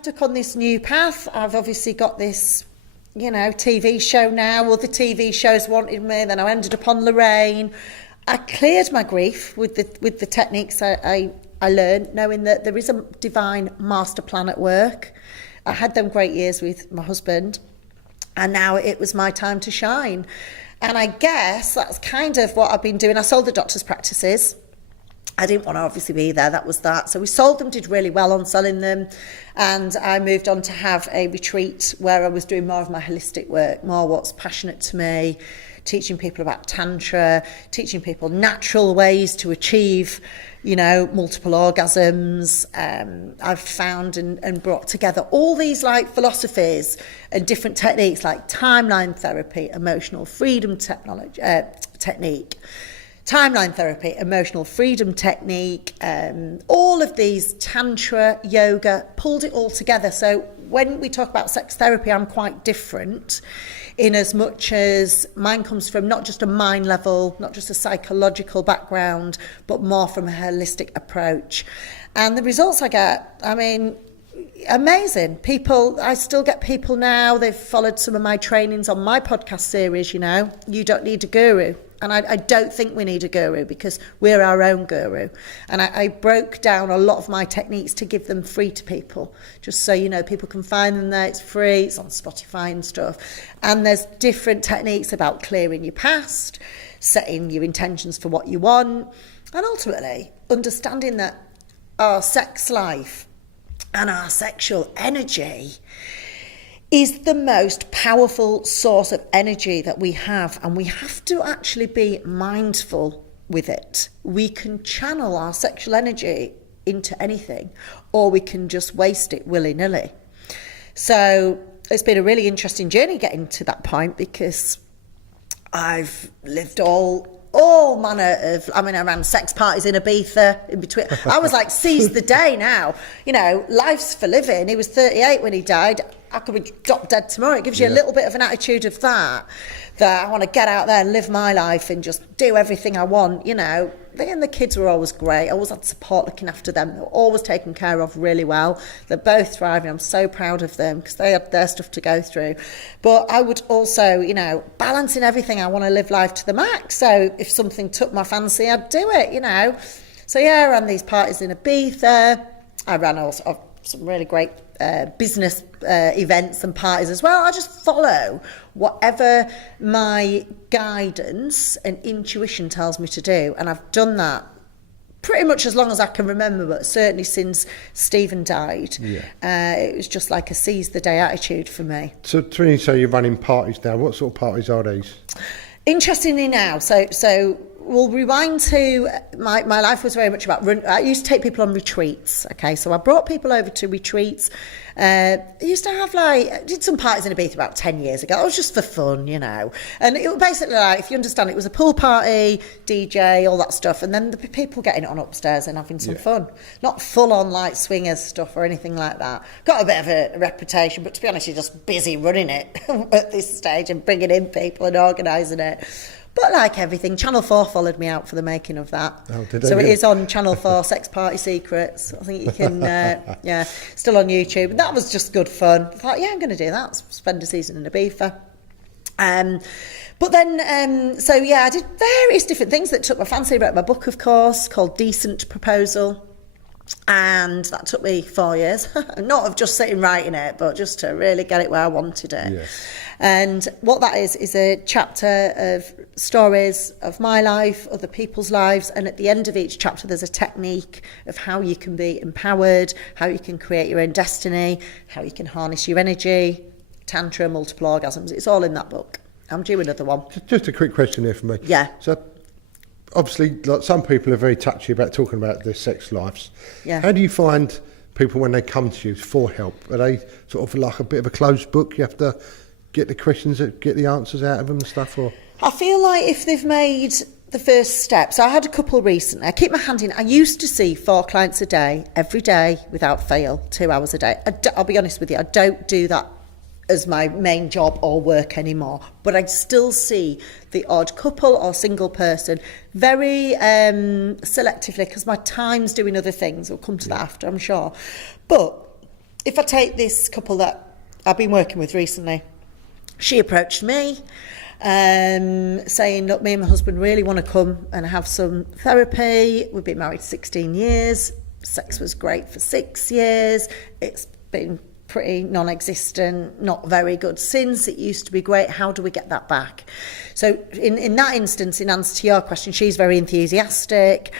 I've took on this new path. I've obviously got this, TV show now. Other TV shows wanted me. Then I ended up on Lorraine. I cleared my grief with the techniques I learned, knowing that there is a divine master plan at work. I had them great years with my husband, and now it was my time to shine. And I guess that's kind of what I've been doing. I sold the doctor's practices. I didn't want to obviously be there, that was that. So we sold them, did really well on selling them. And I moved on to have a retreat where I was doing more of my holistic work, more what's passionate to me, teaching people about Tantra, teaching people natural ways to achieve, multiple orgasms. I've found and brought together all these philosophies and different techniques like timeline therapy, emotional freedom technique, timeline therapy, emotional freedom technique, all of these Tantra, yoga, pulled it all together. So when we talk about sex therapy, I'm quite different in as much as mine comes from not just a mind level, not just a psychological background, but more from a holistic approach. And the results I get, amazing. I still get people now, they've followed some of my trainings on my podcast series, You Don't Need a Guru. And I don't think we need a guru because we're our own guru. And I broke down a lot of my techniques to give them free to people, just so people can find them there. It's free, it's on Spotify and stuff. And there's different techniques about clearing your past, setting your intentions for what you want, and ultimately understanding that our sex life and our sexual energy is the most powerful source of energy that we have, and we have to actually be mindful with it. We can channel our sexual energy into anything, or we can just waste it willy-nilly. So it's been a really interesting journey getting to that point, because I've lived all manner of, I ran sex parties in Ibiza in between. I was like, seize the day now. Life's for living. He was 38 when he died. I could be drop dead tomorrow. It gives you a little bit of an attitude of that I want to get out there and live my life and just do everything I want, And the kids were always great. I always had support looking after them. They were always taken care of really well. They're both thriving. I'm so proud of them because they had their stuff to go through. But I would also, balancing everything. I want to live life to the max. So if something took my fancy, I'd do it, So I ran these parties in Ibiza. I ran also some really great business events and parties as well. I just follow whatever my guidance and intuition tells me to do, and I've done that pretty much as long as I can remember, but certainly since Stephen died. It was just like a seize the day attitude for me. So Trini, so you're running parties now. What sort of parties are these? Interestingly now, so we'll rewind to my life was very much about I used to take people on retreats. Okay, so I brought people over to retreats. I used to have I did some parties in Ibiza about 10 years ago. It was just for fun, And it was basically if you understand, it was a pool party, DJ, all that stuff, and then the people getting it on upstairs and having some fun. Not full on swingers stuff or anything like that. Got a bit of a reputation, but to be honest, you're just busy running it at this stage and bringing in people and organising it. But like everything, Channel 4 followed me out for the making of that. Oh, did they? So it is on Channel 4, Sex Party Secrets. I think you can, still on YouTube. And that was just good fun. I thought, I'm going to do that. Spend a season in Ibiza. But then, I did various different things that took my fancy. I wrote my book, of course, called Decent Proposal. And that took me 4 years, not of just sitting writing it, but just to really get it where I wanted it. Yes. And what that is a chapter of stories of my life, other people's lives, and at the end of each chapter there's a technique of how you can be empowered, how you can create your own destiny, how you can harness your energy, Tantra, multiple orgasms. It's all in that book. I'm due another one. Just a quick question here for me. Yeah. So obviously, some people are very touchy about talking about their sex lives. Yeah. How do you find people when they come to you for help? Are they sort of like a bit of a closed book? You have to get the questions, get the answers out of them and stuff? Or I feel like if they've made the first step. So I had a couple recently. I keep my hand in. I used to see 4 clients a day, every day, without fail, 2 hours a day. I'll be honest with you, I don't do that as my main job or work anymore, but I still see the odd couple or single person very selectively because my time's doing other things. We'll come to that after, I'm sure. But if I take this couple that I've been working with recently, she approached me saying, look, me and my husband really want to come and have some therapy. We've been married 16 years. Sex was great for 6 years. It's been pretty non-existent, not very good since. It used to be great. How do we get that back? So in that instance, in answer to your question, she's very enthusiastic.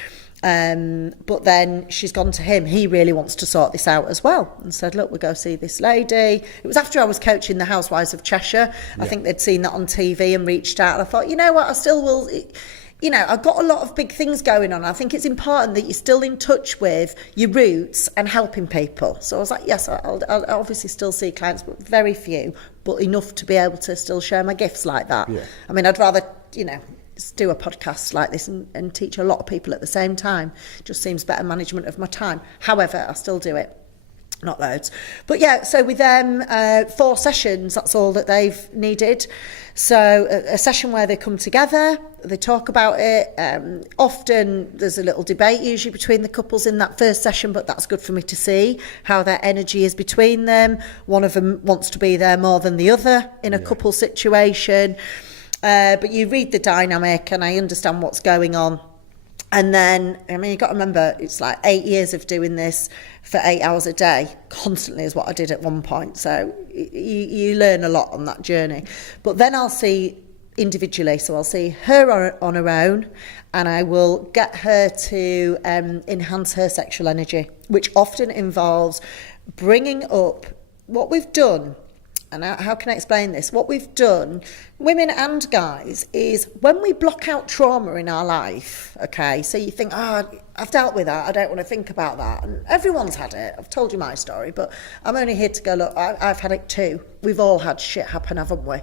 But then she's gone to him. He really wants to sort this out as well, and said, look, we'll go see this lady. It was after I was coaching the Housewives of Cheshire. I think they'd seen that on TV and reached out, and I thought, you know what, I still will. You know, I've got a lot of big things going on. I think it's important that you're still in touch with your roots and helping people. So I was like, yes, I'll obviously still see clients, but very few, but enough to be able to still share my gifts like that. Yeah. I mean, I'd rather, you know, do a podcast like this and teach a lot of people at the same time. Just seems better management of my time. However, I still do it. Not loads. But yeah, so with them, 4 sessions, that's all that they've needed. So a session where they come together, they talk about it. Often there's a little debate usually between the couples in that first session, but that's good for me to see how their energy is between them. One of them wants to be there more than the other in a couple situation. But you read the dynamic and I understand what's going on. And then, I mean, you've got to remember, it's like 8 years of doing this for 8 hours a day, constantly is what I did at one point. So you learn a lot on that journey. But then I'll see individually. So I'll see her on her own, and I will get her to enhance her sexual energy, which often involves bringing up what we've done. And how can I explain this? What we've done, women and guys, is when we block out trauma in our life, okay, so you think, I've dealt with that, I don't want to think about that. And everyone's had it. I've told you my story, but I'm only here to go, look, I've had it too. We've all had shit happen, haven't we?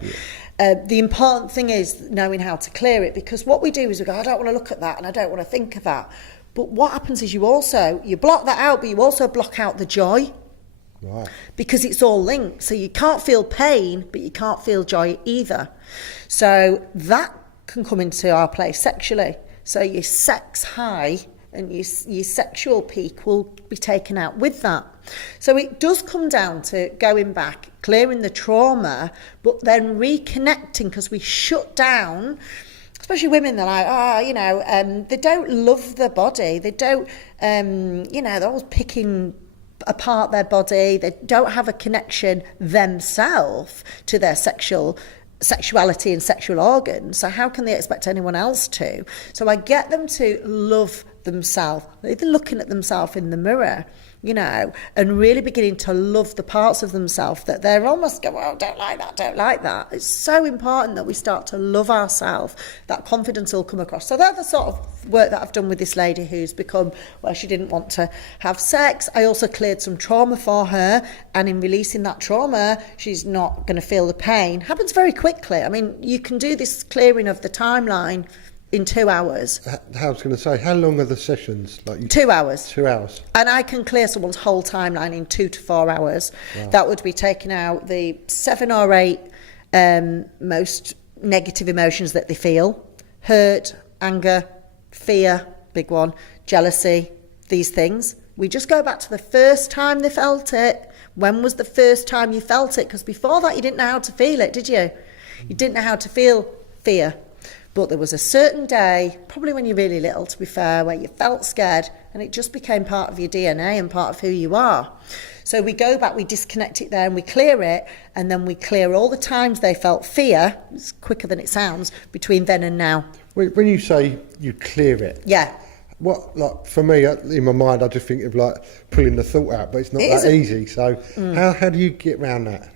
Yeah. The important thing is knowing how to clear it, because what we do is we go, I don't want to look at that and I don't want to think of that. But what happens is you block that out, but you also block out the joy. Right. Because it's all linked. So you can't feel pain, but you can't feel joy either. So that can come into our play sexually. So your sex high and your sexual peak will be taken out with that. So it does come down to going back, clearing the trauma, but then reconnecting, because we shut down. Especially women, they're like, they don't love their body. They don't, they're always picking apart their body. They don't have a connection themselves to their sexuality and sexual organs. So how can they expect anyone else to? So I get them to love themselves, either looking at themselves in the mirror, and really beginning to love the parts of themselves that they're almost going, well, don't like that. It's so important that we start to love ourselves. That confidence will come across. So that's the sort of work that I've done with this lady who's become, well, she didn't want to have sex. I also cleared some trauma for her, and in releasing that trauma, she's not going to feel the pain. Happens very quickly. I mean, you can do this clearing of the timeline in 2 hours. I was going to say, how long are the sessions? 2 hours. 2 hours. And I can clear someone's whole timeline in 2 to 4 hours. Wow. That would be taking out the 7 or 8 most negative emotions that they feel. Hurt, anger, fear, big one, jealousy, these things. We just go back to the first time they felt it. When was the first time you felt it? Because before that, you didn't know how to feel it, did you? You didn't know how to feel fear. But there was a certain day, probably when you're really little, to be fair, where you felt scared, and it just became part of your DNA and part of who you are. So we go back, we disconnect it there, and we clear it, and then we clear all the times they felt fear. It's quicker than it sounds, between then and now. When you say you clear it, yeah. What, for me, in my mind, I just think of pulling the thought out, but it's not that easy. So how do you get around that?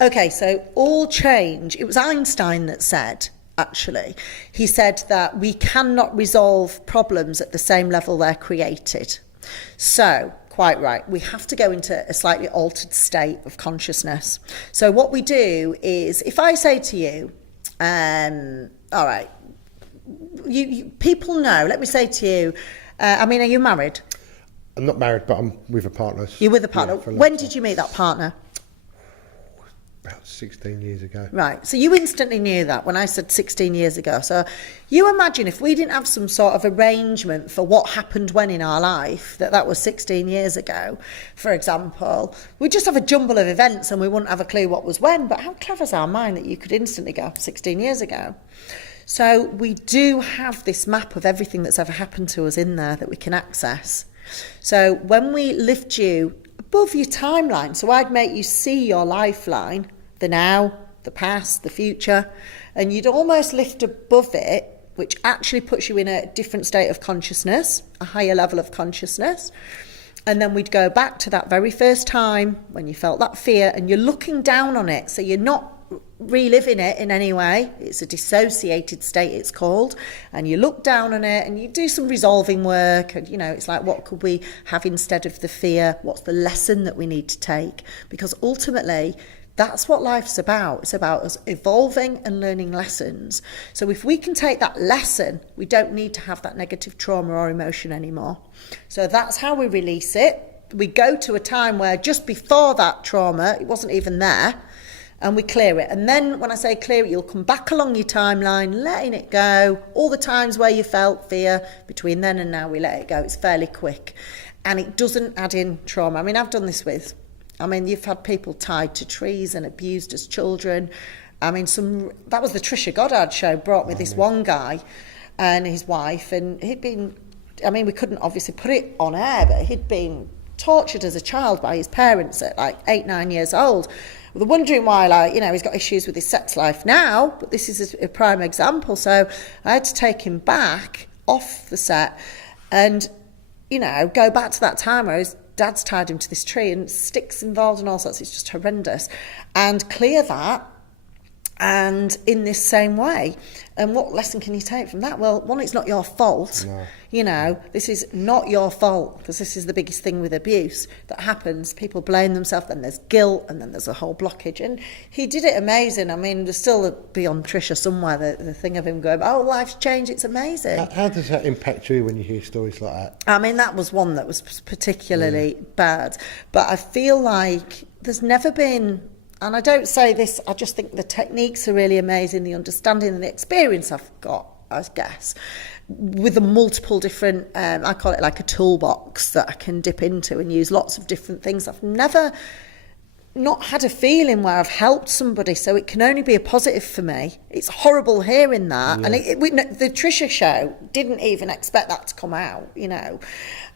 Okay, so all change, it was Einstein that said, actually, he said that we cannot resolve problems at the same level they're created. So, quite right, we have to go into a slightly altered state of consciousness. So what we do is, if I say to you, all right, you people know, let me say to you, are you married? I'm not married, but I'm with a partner. You're with a partner. Yeah, when did you meet that partner? About 16 years ago. Right, so you instantly knew that when I said 16 years ago. So you imagine if we didn't have some sort of arrangement for what happened when in our life, that was 16 years ago, for example, we'd just have a jumble of events and we wouldn't have a clue what was when. But how clever is our mind that you could instantly go 16 years ago? So we do have this map of everything that's ever happened to us in there that we can access. So when we lift you above your timeline, so I'd make you see your lifeline, the now, the past, the future, and you'd almost lift above it, which actually puts you in a different state of consciousness, a higher level of consciousness. And then we'd go back to that very first time when you felt that fear, and you're looking down on it, so you're not reliving it in any way. It's a dissociated state, it's called, and you look down on it and you do some resolving work, and it's like, what could we have instead of the fear? What's the lesson that we need to take? Because ultimately that's what life's about. It's about us evolving and learning lessons. So if we can take that lesson, we don't need to have that negative trauma or emotion anymore. So that's how we release it. We go to a time where just before that trauma, it wasn't even there, and we clear it. And then when I say clear it, you'll come back along your timeline, letting it go. All the times where you felt fear, between then and now, we let it go. It's fairly quick. And it doesn't add in trauma. I mean, I've done this with, you've had people tied to trees and abused as children. That was the Trisha Goddard show, brought me this one guy and his wife, and he'd been, we couldn't obviously put it on air, but he'd been tortured as a child by his parents at like 8-9 years old. They're wondering why, he's got issues with his sex life now, but this is a prime example. So I had to take him back off the set and, go back to that time where his dad's tied him to this tree and sticks involved and all sorts. It's just horrendous. And clear that, and in this same way. And what lesson can you take from that? Well, one, it's not your fault. No. This is not your fault, because this is the biggest thing with abuse that happens. People blame themselves, then there's guilt, and then there's a whole blockage. And he did it amazing. There's still beyond Trisha somewhere the thing of him going, oh, life's changed, it's amazing. How does that impact you when you hear stories like that? That was one that was particularly bad. But I feel like there's never been... And I don't say this, I just think the techniques are really amazing, the understanding and the experience I've got, I guess, with the multiple different, I call it like a toolbox that I can dip into and use lots of different things. I've never not had a feeling where I've helped somebody, so it can only be a positive for me. It's horrible hearing that. Yeah. And the Trisha show didn't even expect that to come out,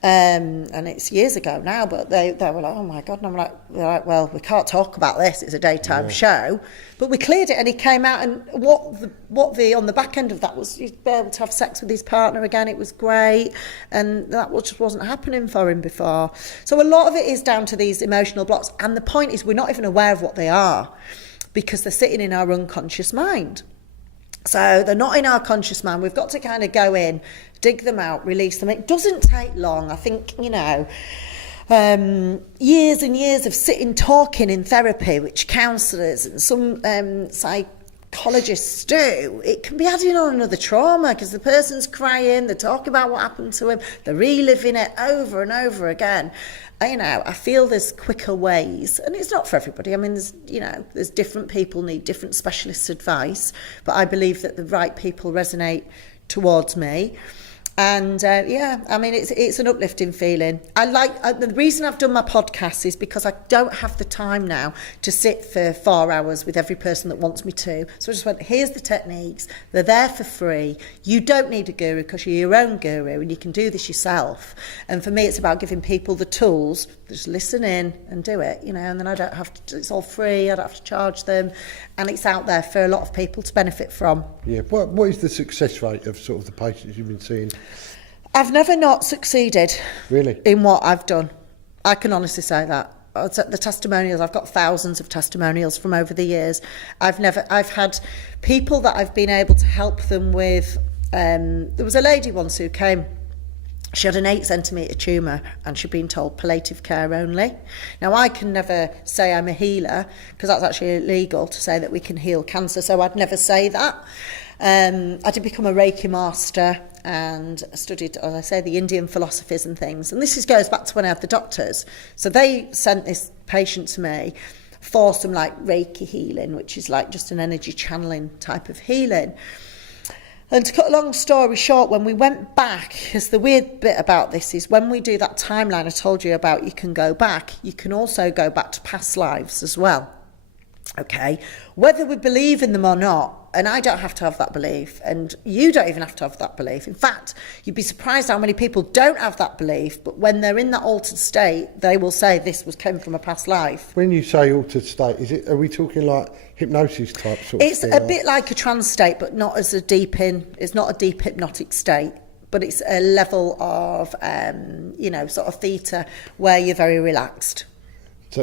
and it's years ago now, but they were like, oh my God, and they're like, well, we can't talk about this, it's a daytime show, but we cleared it, and he came out, and what the on the back end of that was he'd be able to have sex with his partner again. It was great, and that just wasn't happening for him before. So a lot of it is down to these emotional blocks, and the point is we're not even aware of what they are, because they're sitting in our unconscious mind. So they're not in our conscious mind. We've got to kind of go in, dig them out, release them. It doesn't take long. I think, years and years of sitting talking in therapy, which counsellors and some psychologists do, it can be adding on another trauma, because the person's crying, they're talking about what happened to him, they're reliving it over and over again. I feel there's quicker ways, and it's not for everybody. There's different people need different specialist advice, but I believe that the right people resonate towards me. And it's an uplifting feeling. The reason I've done my podcast is because I don't have the time now to sit for 4 hours with every person that wants me to. So I just went, here's the techniques. They're there for free. You don't need a guru, because you're your own guru and you can do this yourself. And for me, it's about giving people the tools. Just listen in and do it, and then I don't have to, it's all free. I don't have to charge them. And it's out there for a lot of people to benefit from. Yeah. What is the success rate of sort of the patients you've been seeing? I've never not succeeded. Really? In what I've done. I can honestly say that. The testimonials, I've got thousands of testimonials from over the years. I've had people that I've been able to help them with. There was a lady once who came. She had an 8-centimetre tumour and she'd been told palliative care only. Now, I can never say I'm a healer, because that's actually illegal to say that we can heal cancer, so I'd never say that. I did become a Reiki master and studied, as I say, the Indian philosophies and things. And this goes back to when I had the doctors. So they sent this patient to me for some like Reiki healing, which is like just an energy channeling type of healing. And to cut a long story short, when we went back, because the weird bit about this is when we do that timeline I told you about, you can go back, you can also go back to past lives as well. Okay, whether we believe in them or not, and I don't have to have that belief, and you don't even have to have that belief. In fact, you'd be surprised how many people don't have that belief, but when they're in that altered state, they will say this came from a past life. When you say altered state, are we talking like hypnosis type sort of It's thing? a bit like a trance state, but not as it's not a deep hypnotic state, but it's a level of, sort of theta where you're very relaxed.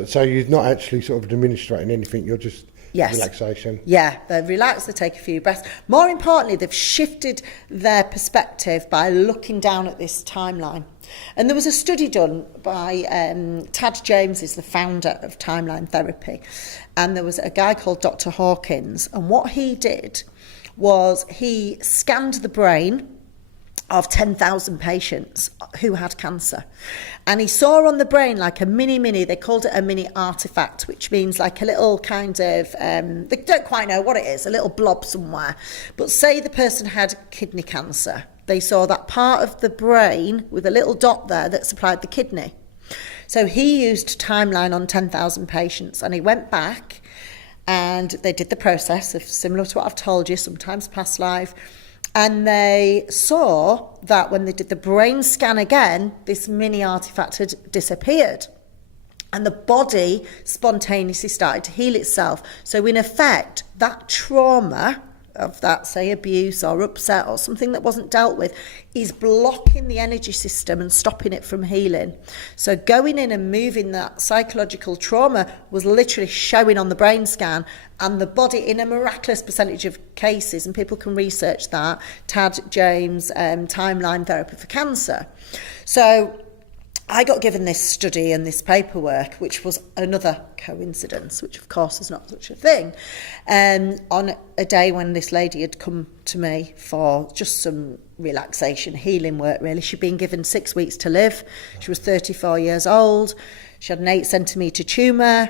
So you're not actually sort of demonstrating anything, you're just relaxation? Yeah, they're relaxed, they take a few breaths. More importantly, they've shifted their perspective by looking down at this timeline. And there was a study done by Tad James, is the founder of timeline therapy. And there was a guy called Dr. Hawkins. And what he did was he scanned the brain of 10,000 patients who had cancer. And he saw on the brain like a mini, they called it a mini artifact, which means like a little kind of, they don't quite know what it is, a little blob somewhere. But say the person had kidney cancer. They saw that part of the brain with a little dot there that supplied the kidney. So he used timeline on 10,000 patients, and he went back and they did the process of similar to what I've told you, sometimes past life. And they saw that when they did the brain scan again, this mini artifact had disappeared. And the body spontaneously started to heal itself. So in effect, that trauma of that, say, abuse or upset or something that wasn't dealt with is blocking the energy system and stopping it from healing. So going in and moving that psychological trauma was literally showing on the brain scan, and the body, in a miraculous percentage of cases, and people can research that, Tad James, timeline therapy for cancer. So I got given this study and this paperwork, which was another coincidence, which of course is not such a thing, on a day when this lady had come to me for just some relaxation, healing work really. She'd been given 6 weeks to live. She was 34 years old. She had an 8-centimetre tumour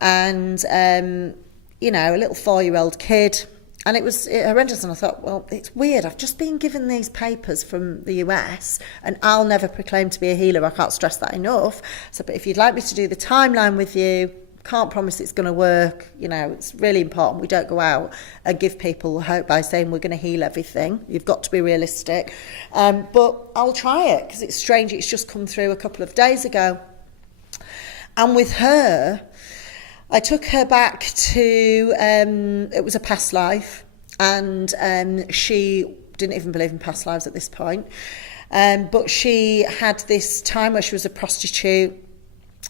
and, a little 4-year-old kid. And it was horrendous, and I thought, well, it's weird. I've just been given these papers from the US, and I'll never proclaim to be a healer. I can't stress that enough. So, but if you'd like me to do the timeline with you, can't promise it's going to work. It's really important we don't go out and give people hope by saying we're going to heal everything. You've got to be realistic. But I'll try it, because it's strange. It's just come through a couple of days ago. And with her, I took her back to, it was a past life, and she didn't even believe in past lives at this point. But she had this time where she was a prostitute,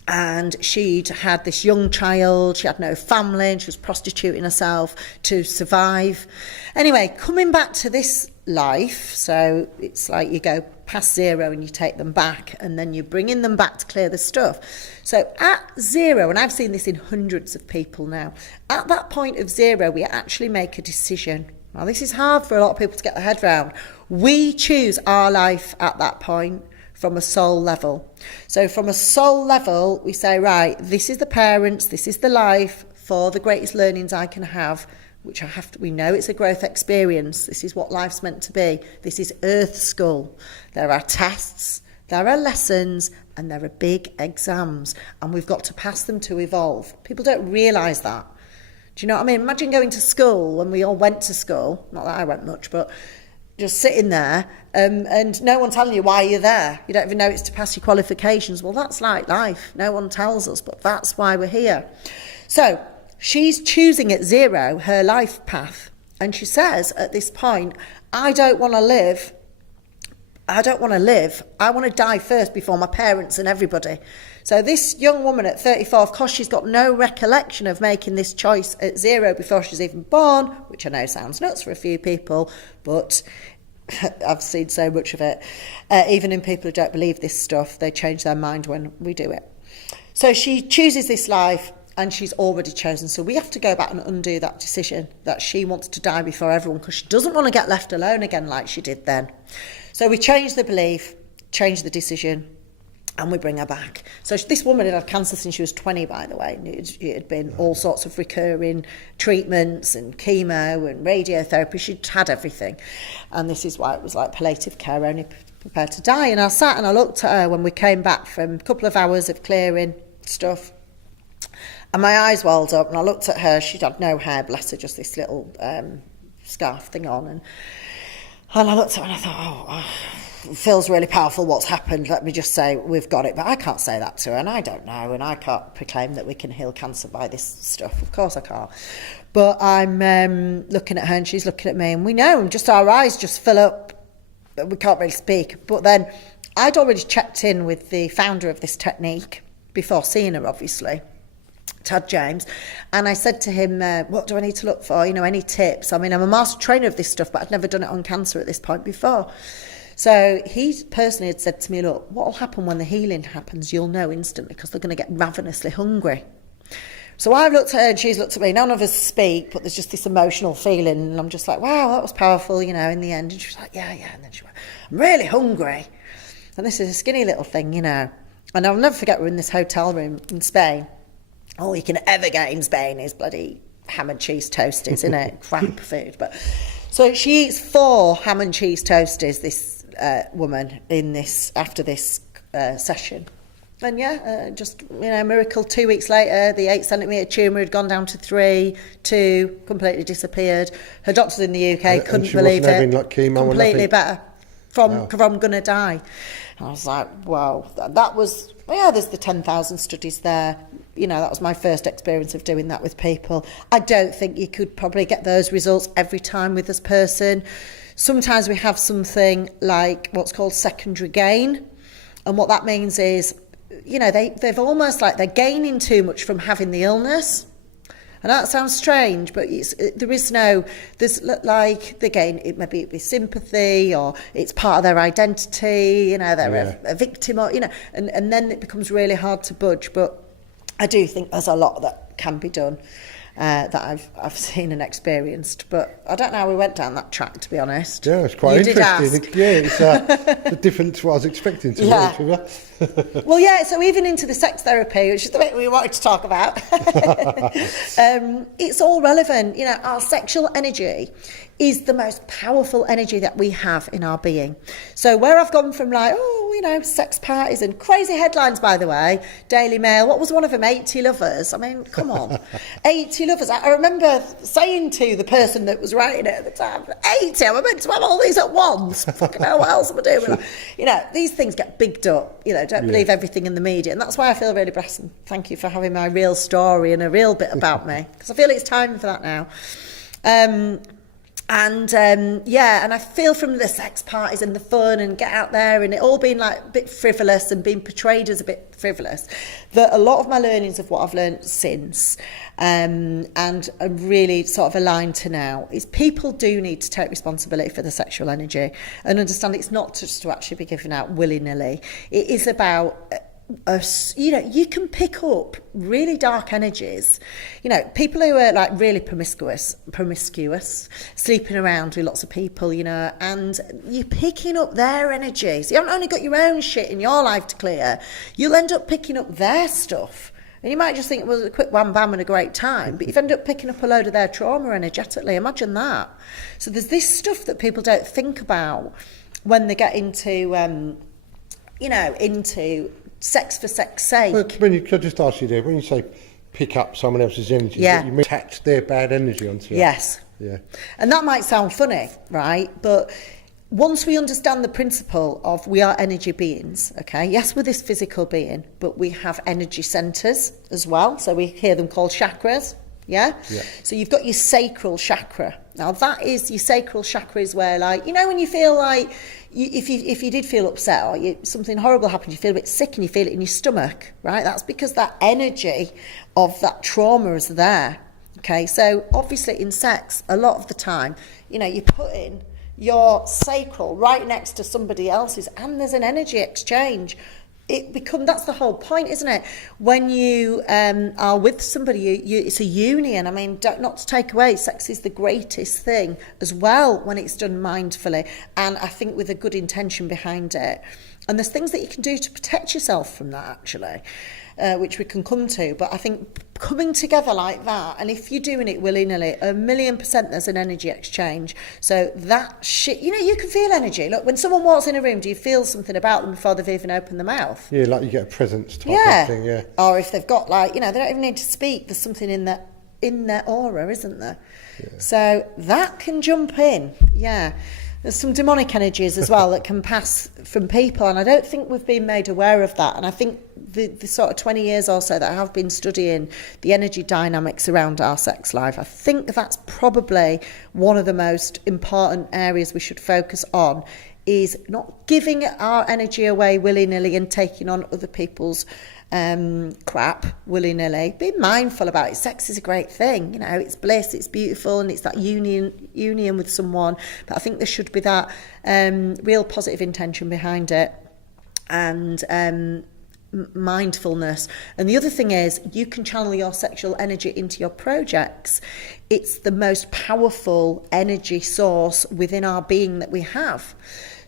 and she'd had this young child, she had no family, and she was prostituting herself to survive. Anyway, coming back to this life, so it's like you go past zero and you take them back, and then you're bringing them back to clear the stuff. So at zero, and I've seen this in hundreds of people now, at that point of zero, we actually make a decision. Now, this is hard for a lot of people to get their head around. We choose our life at that point from a soul level. So from a soul level, we say, right, this is the parents, this is the life for the greatest learnings I can have, which we know it's a growth experience. This is what life's meant to be. This is Earth School. There are tests, there are lessons, and there are big exams, and we've got to pass them to evolve. People don't realise that. Do you know what I mean? Imagine going to school when we all went to school. Not that I went much, but just sitting there, and no one telling you why you're there. You don't even know it's to pass your qualifications. Well, that's like life. No one tells us, but that's why we're here. So she's choosing at zero her life path, and she says at this point, I don't want to live. I want to die first before my parents and everybody. So this young woman at 34, of course, she's got no recollection of making this choice at zero before she's even born, which I know sounds nuts for a few people, but I've seen so much of it. Even in people who don't believe this stuff, they change their mind when we do it. So she chooses this life, and she's already chosen. So we have to go back and undo that decision that she wants to die before everyone, because she doesn't want to get left alone again like she did then. So we change the belief, change the decision, and we bring her back. So this woman had had cancer since she was 20, by the way. It had been all sorts of recurring treatments and chemo and radiotherapy. She'd had everything. And this is why it was like palliative care, only prepared to die. And I sat and I looked at her when we came back from a couple of hours of clearing stuff. And my eyes welled up and I looked at her. She'd had no hair, bless her, just this little scarf thing on. And I looked at her and I thought, it feels really powerful what's happened. Let me just say we've got it. But I can't say that to her, and I don't know, and I can't proclaim that we can heal cancer by this stuff. Of course I can't. But I'm looking at her and she's looking at me, and we know, and just our eyes just fill up. We can't really speak. But then I'd already checked in with the founder of this technique before seeing her, obviously, Tad James, and I said to him, what do I need to look for? You know, any tips? I mean, I'm a master trainer of this stuff, but I'd never done it on cancer at this point before. So he personally had said to me, look, what will happen when the healing happens? You'll know instantly, because they're going to get ravenously hungry. So I've looked at her and she's looked at me. None of us speak, but there's just this emotional feeling. And I'm just like, wow, that was powerful, you know, in the end. And she was like, yeah. And then she went, I'm really hungry. And this is a skinny little thing, you know. And I'll never forget, we're in this hotel room in Spain. All you can ever get in Spain is bloody ham and cheese toasties, innit? Crap food. But so she eats 4 ham and cheese toasties, this woman, in this after this session. And just, you know, miracle. 2 weeks later, the 8-centimetre tumour had gone down to 3, 2, completely disappeared. Her doctors in the UK couldn't believe it. Having, like, chemo completely better from gonna die. And I was like, wow, that was, there's the 10,000 studies there. You know, that was my first experience of doing that with people. I don't think you could probably get those results every time with this person. Sometimes we have something like what's called secondary gain. And what that means is, you know, they've almost like they're gaining too much from having the illness. And that sounds strange, but there's like the gain, it maybe it be sympathy, or it's part of their identity, you know, they're a victim, or, you know, and then it becomes really hard to budge. But I do think there's a lot that can be done. That I've seen and experienced, but I don't know how we went down that track, to be honest. Yeah, it's quite interesting. It's different to what I was expecting to. Yeah. Well, yeah, so even into the sex therapy, which is the bit we wanted to talk about, it's all relevant. You know, our sexual energy is the most powerful energy that we have in our being. So where I've gone from like, sex parties and crazy headlines, by the way, Daily Mail, what was one of them, 80 lovers? I mean, come on, 80 lovers. I remember saying to the person that was writing it at the time, 80, am I meant to have all these at once? Fucking hell, what else am I doing? You know, these things get bigged up, you know, don't believe everything in the media. And that's why I feel really blessed, and thank you for having my real story and a real bit about me, because I feel it's time for that now. And I feel from the sex parties and the fun and get out there and it all being like a bit frivolous and being portrayed as a bit frivolous, that a lot of my learnings of what I've learned since and I'm really sort of aligned to now is people do need to take responsibility for the sexual energy and understand it's not just to actually be given out willy-nilly. It is about you can pick up really dark energies. You know, people who are like really promiscuous, sleeping around with lots of people, you know, and you're picking up their energies. You haven't only got your own shit in your life to clear, you'll end up picking up their stuff. And you might just think it was a quick wham bam and a great time, but you've ended up picking up a load of their trauma energetically. Imagine that. So there's this stuff that people don't think about when they get into, into sex for sex sake. Well, when you could just ask you there, when you say pick up someone else's energy, you mean attach their bad energy onto you. Yes. Yeah. And that might sound funny, right? But once we understand the principle of we are energy beings, okay? Yes, we're this physical being, but we have energy centres as well. So we hear them called chakras. Yeah? So you've got your sacral chakra. Now that is, your sacral chakra is where, like, you know, when you feel like, if you did feel upset or something horrible happened, you feel a bit sick and you feel it in your stomach, right? That's because that energy of that trauma is there. Okay, so obviously in sex, a lot of the time, you know, you're putting your sacral right next to somebody else's and there's an energy exchange. that's the whole point, isn't it? When you are with somebody, it's a union. I mean, not to take away, sex is the greatest thing as well when it's done mindfully, and I think with a good intention behind it. And there's things that you can do to protect yourself from that, actually, which we can come to. But I think coming together like that, and if you're doing it willy-nilly, 1,000,000% there's an energy exchange. So that shit, you can feel energy. Look, when someone walks in a room, do you feel something about them before they've even opened their mouth? Yeah, like you get a presence type of thing, yeah. Or if they've got they don't even need to speak, there's something in their aura, isn't there? Yeah. So that can jump in, yeah. There's some demonic energies as well that can pass from people, and I don't think we've been made aware of that. And I think the sort of 20 years or so that I have been studying the energy dynamics around our sex life, I think that's probably one of the most important areas we should focus on, is not giving our energy away willy-nilly and taking on other people's crap willy-nilly. Be mindful about it. Sex is a great thing, it's bliss, it's beautiful, and it's that union with someone, but I think there should be that real positive intention behind it, and mindfulness. And the other thing is, you can channel your sexual energy into your projects. It's the most powerful energy source within our being that we have.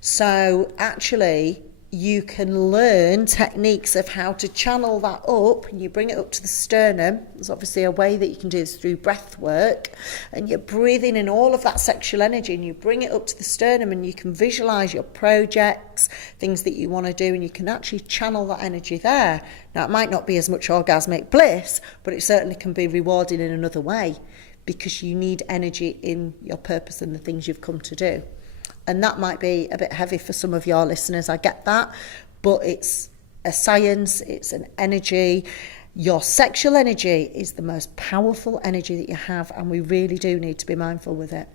So actually, you can learn techniques of how to channel that up, and you bring it up to the sternum. There's obviously a way that you can do this through breath work, and you're breathing in all of that sexual energy, and you bring it up to the sternum, and you can visualize your projects, things that you want to do, and you can actually channel that energy there. Now, it might not be as much orgasmic bliss, but it certainly can be rewarding in another way, because you need energy in your purpose and the things you've come to do. And that might be a bit heavy for some of your listeners, I get that, but it's a science, it's an energy. Your sexual energy is the most powerful energy that you have, and we really do need to be mindful with it.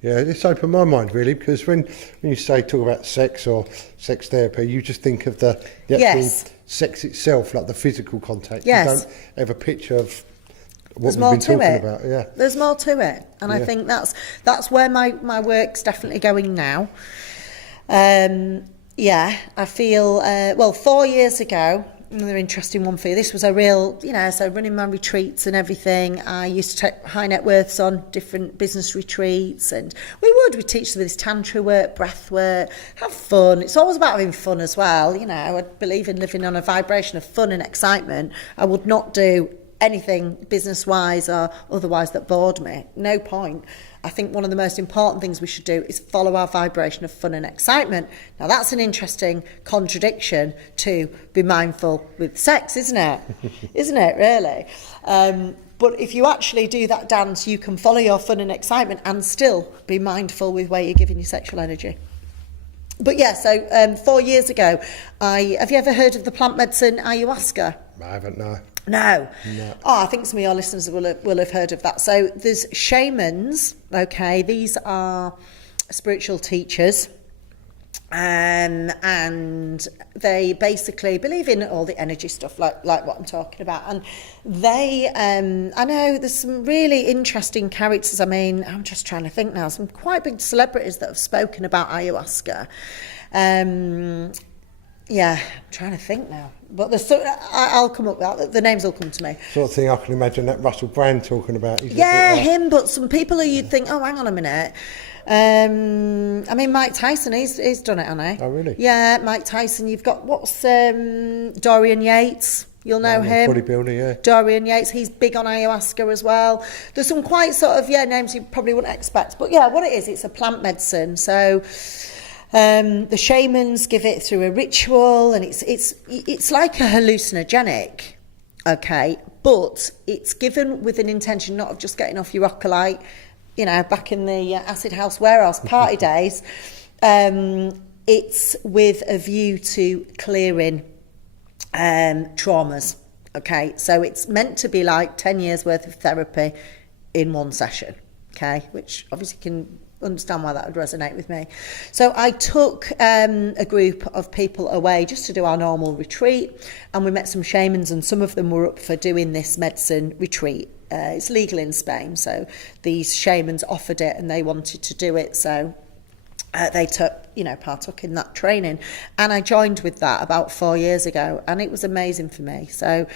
Yeah, it's opened my mind, really, because when you talk about sex or sex therapy, you just think of the actual sex itself, like the physical contact. Yes. You don't have a picture of what we've been talking about. Yeah. There's more to it, and I think that's where my work's definitely going now. I feel 4 years ago, another interesting one for you. This was a real, so running my retreats and everything. I used to take high net worths on different business retreats, and we'd teach them this tantra work, breath work, have fun. It's always about having fun as well. I believe in living on a vibration of fun and excitement. I would not do anything business-wise or otherwise that bored me. No point. I think one of the most important things we should do is follow our vibration of fun and excitement. Now, that's an interesting contradiction to be mindful with sex, isn't it? Isn't it, really? But if you actually do that dance, you can follow your fun and excitement and still be mindful with where you're giving your sexual energy. But 4 years ago, have you ever heard of the plant medicine Ayahuasca? I haven't, no. No. Oh, I think some of your listeners will have heard of that. So there's shamans, okay, these are spiritual teachers, and they basically believe in all the energy stuff like what I'm talking about. And they, I know there's some really interesting characters. I mean, I'm just trying to think now, some quite big celebrities that have spoken about ayahuasca. I'm trying to think now. But I'll come up with that. The names will come to me. Sort of thing I can imagine that Russell Brand talking about. Him, but some people who you'd think, oh, hang on a minute. I mean, Mike Tyson, he's done it, hasn't he? Oh, really? Yeah, Mike Tyson. You've got, Dorian Yates. You'll know him. Bodybuilder, yeah. Dorian Yates, he's big on ayahuasca as well. There's some quite sort of, names you probably wouldn't expect. But what it is, it's a plant medicine. So the shamans give it through a ritual, and it's like a hallucinogenic, okay, but it's given with an intention not of just getting off your occolite, back in the acid house warehouse party days. It's with a view to clearing traumas, okay, so it's meant to be like 10 years worth of therapy in one session, okay, which obviously can understand why that would resonate with me. So I took a group of people away just to do our normal retreat, and we met some shamans, and some of them were up for doing this medicine retreat. It's legal in Spain, so these shamans offered it and they wanted to do it. So they partook in that training, and I joined with that about 4 years ago, and it was amazing for me. So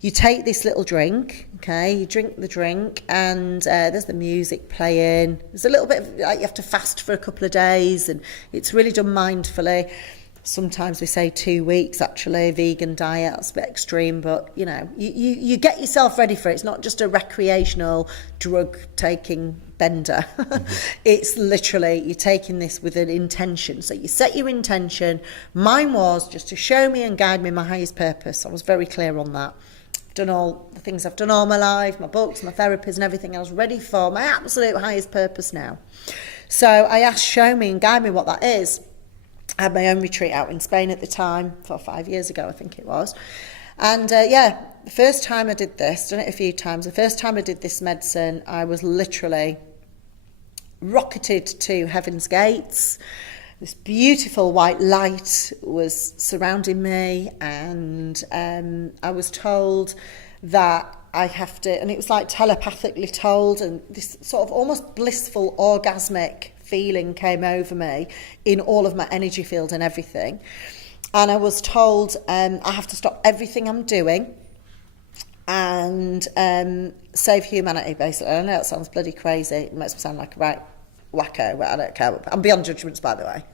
you take this little drink, okay, you drink the drink, and there's the music playing. There's a little bit of, like, you have to fast for a couple of days, and it's really done mindfully. Sometimes we say 2 weeks, actually, vegan diet, that's a bit extreme, but, you get yourself ready for it. It's not just a recreational drug-taking bender. It's literally, you're taking this with an intention. So you set your intention. Mine was just to show me and guide me my highest purpose. I was very clear on that. I've done all the things I've done all my life, my books, my therapies and everything. I was ready for my absolute highest purpose now. So I asked, show me and guide me what that is. I had my own retreat out in Spain at the time, 4 or 5 years ago, I think it was. And the first time I did this, done it a few times, the first time I did this medicine, I was literally rocketed to heaven's gates. This beautiful white light was surrounding me, and I was told that I have to, and it was like telepathically told, and this sort of almost blissful, orgasmic feeling came over me in all of my energy field and everything. And I was told I have to stop everything I'm doing and save humanity, basically. I know that sounds bloody crazy. It makes me sound like a right wacko, but I don't care. I'm beyond judgments, by the way.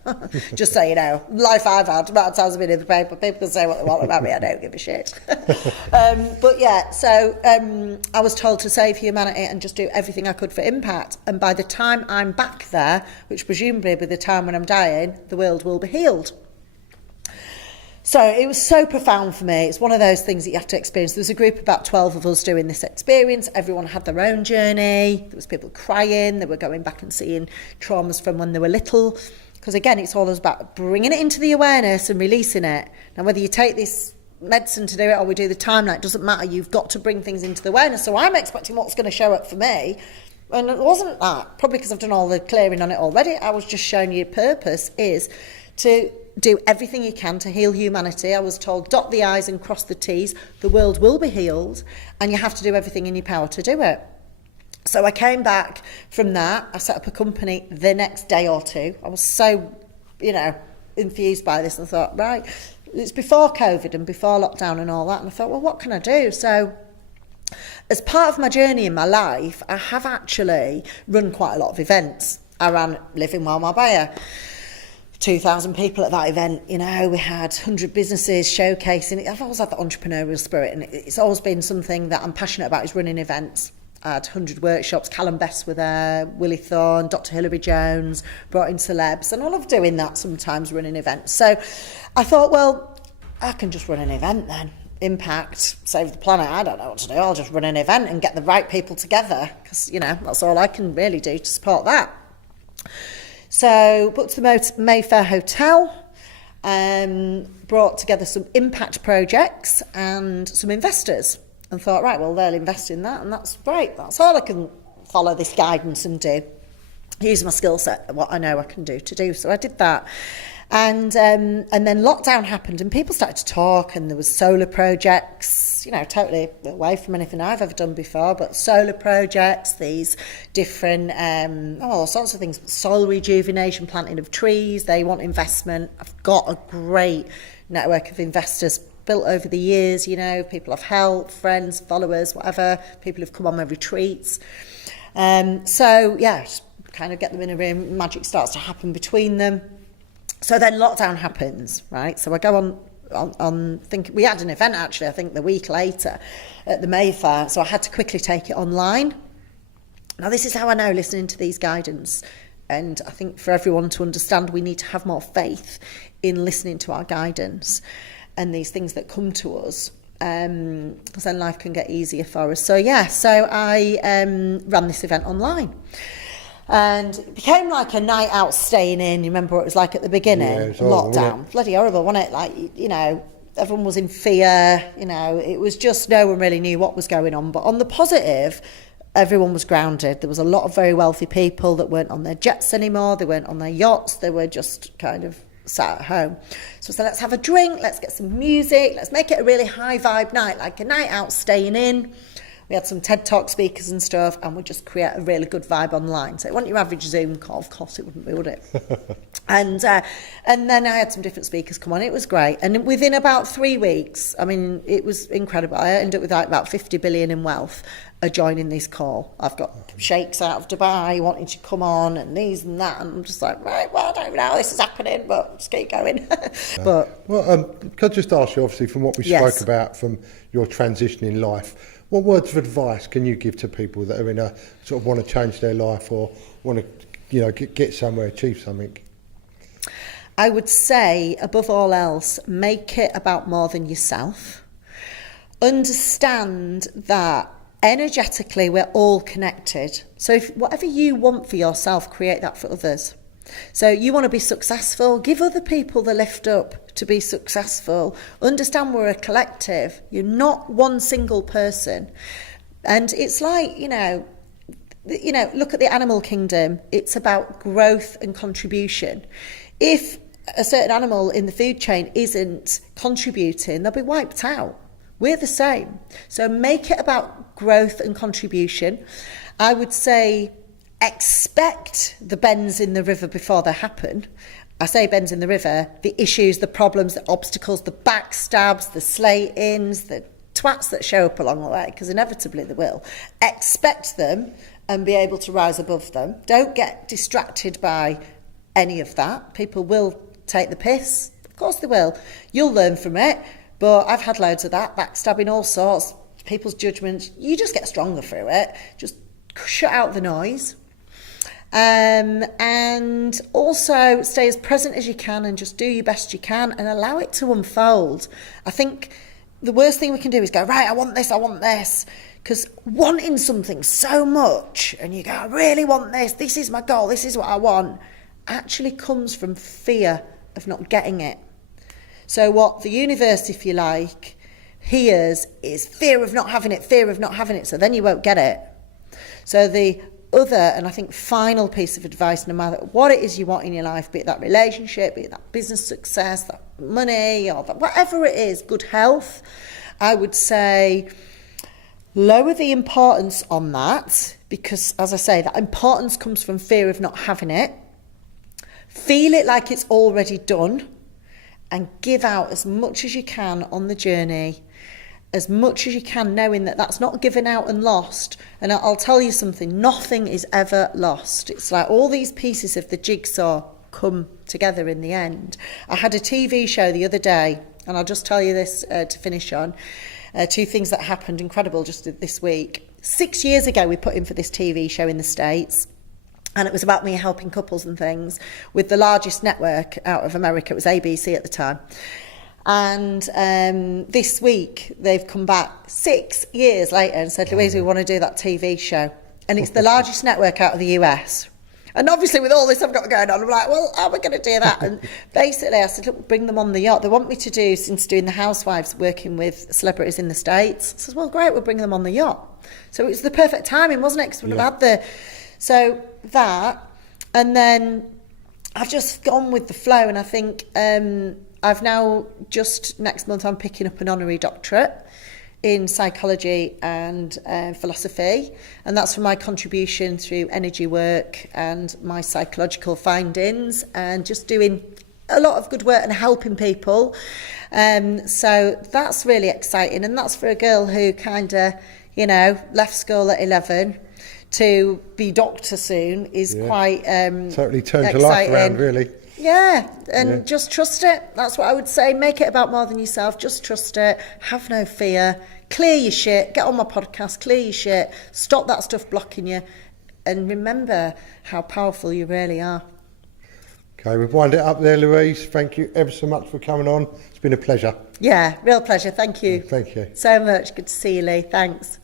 Just so you know, life I've had, about times I've been in the paper, people can say what they want about me, I don't give a shit. But yeah, so I was told to save humanity and just do everything I could for impact. And by the time I'm back there, which presumably by the time when I'm dying, the world will be healed. So it was so profound for me. It's one of those things that you have to experience. There was a group of about 12 of us doing this experience. Everyone had their own journey. There was people crying. They were going back and seeing traumas from when they were little. Because again, it's all about bringing it into the awareness and releasing it. Now, whether you take this medicine to do it or we do the timeline, it doesn't matter. You've got to bring things into the awareness. So I'm expecting what's going to show up for me. And it wasn't that. Probably because I've done all the clearing on it already. I was just showing you purpose is to do everything you can to heal humanity. I was told, dot the I's and cross the T's. The world will be healed, and you have to do everything in your power to do it. So I came back from that. I set up a company the next day or two. I was so, infused by this, and I thought, right, it's before COVID and before lockdown and all that. And I thought, well, what can I do? So as part of my journey in my life, I have actually run quite a lot of events. I ran Living Well Marbella. 2,000 people at that event, we had 100 businesses showcasing it. I've always had the entrepreneurial spirit, and it's always been something that I'm passionate about, is running events. I had 100 workshops. Callum Best were there, Willie Thorne, Dr. Hilary Jones, brought in celebs, and I love doing that sometimes, running events. So I thought, well, I can just run an event then. Impact, save the planet, I don't know what to do. I'll just run an event and get the right people together, because, that's all I can really do to support that. So booked the Mayfair Hotel, brought together some impact projects and some investors, and thought, right, well, they'll invest in that, and that's great. That's all I can follow this guidance and do. Use my skill set, what I know I can do to do. So I did that. And then lockdown happened, and people started to talk, and there was solar projects, totally away from anything I've ever done before, but solar projects, these different, all sorts of things, soil rejuvenation, planting of trees, they want investment. I've got a great network of investors built over the years, people I've helped, friends, followers, whatever, people who've come on my retreats. So, yeah, just kind of get them in a room, magic starts to happen between them. So then lockdown happens, right? So I go on think we had an event actually, I think the week later at the Mayfair, so I had to quickly take it online. Now this is how I know, listening to these guidance, and I think for everyone to understand, we need to have more faith in listening to our guidance and these things that come to us, because then life can get easier for us. So I ran this event online. And it became like a night out staying in. You remember what it was like at the beginning? Yeah, it was horrible, lockdown. Bloody horrible, wasn't it? Like, everyone was in fear. It was just no one really knew what was going on. But on the positive, everyone was grounded. There was a lot of very wealthy people that weren't on their jets anymore. They weren't on their yachts. They were just kind of sat at home. So I said, let's have a drink. Let's get some music. Let's make it a really high vibe night, like a night out staying in. We had some TED Talk speakers and stuff, and we just create a really good vibe online. So it wasn't your average Zoom call, of course it wouldn't be, would it? And then I had some different speakers come on. It was great. And within about 3 weeks, I mean, it was incredible. I ended up with like about 50 billion in wealth joining this call. I've got sheikhs out of Dubai wanting to come on, and these and that, and I'm just like, right, well, I don't even know how this is happening, but just keep going. But could I just ask you, obviously, from what we spoke about, from your transition in life, what words of advice can you give to people that are in a sort of want to change their life or want to, get somewhere, achieve something? I would say, above all else, make it about more than yourself. Understand that energetically we're all connected. So if whatever you want for yourself, create that for others. So you want to be successful, give other people the lift up to be successful. Understand we're a collective. You're not one single person. And it's like, look at the animal kingdom. It's about growth and contribution. If a certain animal in the food chain isn't contributing, they'll be wiped out. We're the same. So make it about growth and contribution. I would say expect the bends in the river before they happen. I say bends in the river, the issues, the problems, the obstacles, the backstabs, the slay-ins, the twats that show up along the way, because inevitably they will. Expect them and be able to rise above them. Don't get distracted by any of that. People will take the piss. Of course they will. You'll learn from it. But I've had loads of that, backstabbing, all sorts, people's judgments. You just get stronger through it. Just shut out the noise. And also stay as present as you can and just do your best you can and allow it to unfold. I think the worst thing we can do is go, right, I want this. Because wanting something so much, and you go, I really want this is my goal, this is what I want, actually comes from fear of not getting it. So what the universe, if you like, hears is fear of not having it, so then you won't get it. So the other, and I think final piece of advice, no matter what it is you want in your life, be it that relationship, be it that business success, that money, or that whatever it is, good health, I would say lower the importance on that, because, as I say, that importance comes from fear of not having it. Feel it like it's already done, and give out as much as you can on the journey, as much as you can, knowing that that's not given out and lost. And I'll tell you something, nothing is ever lost. It's like all these pieces of the jigsaw come together in the end. I had a TV show the other day, and I'll just tell you this to finish on. 2 things that happened incredible just this week. 6 years ago, we put in for this TV show in the States. And it was about me helping couples and things with the largest network out of America. It was ABC at the time. And this week, they've come back 6 years later and said, Louise, we want to do that TV show. And it's the largest network out of the US. And obviously, with all this I've got going on, I'm like, well, how are we going to do that? And basically, I said, look, bring them on the yacht. They want me to do, since doing the Housewives, working with celebrities in the States. I said, well, great, we'll bring them on the yacht. So it was the perfect timing, wasn't it? Because we'd have had the... So that, and then I've just gone with the flow, and I think I've now just next month I'm picking up an honorary doctorate in psychology and philosophy, and that's for my contribution through energy work and my psychological findings and just doing a lot of good work and helping people. So that's really exciting, and that's for a girl who kind of, left school at 11 to be doctor soon is quite totally turned exciting. your life around, really. Yeah, and just trust it. That's what I would say. Make it about more than yourself. Just trust it. Have no fear. Clear your shit. Get on my podcast. Clear your shit. Stop that stuff blocking you. And remember how powerful you really are. Okay, we've wound it up there, Louise. Thank you ever so much for coming on. It's been a pleasure. Yeah, real pleasure. Thank you. Thank you. So much. Good to see you, Lee. Thanks.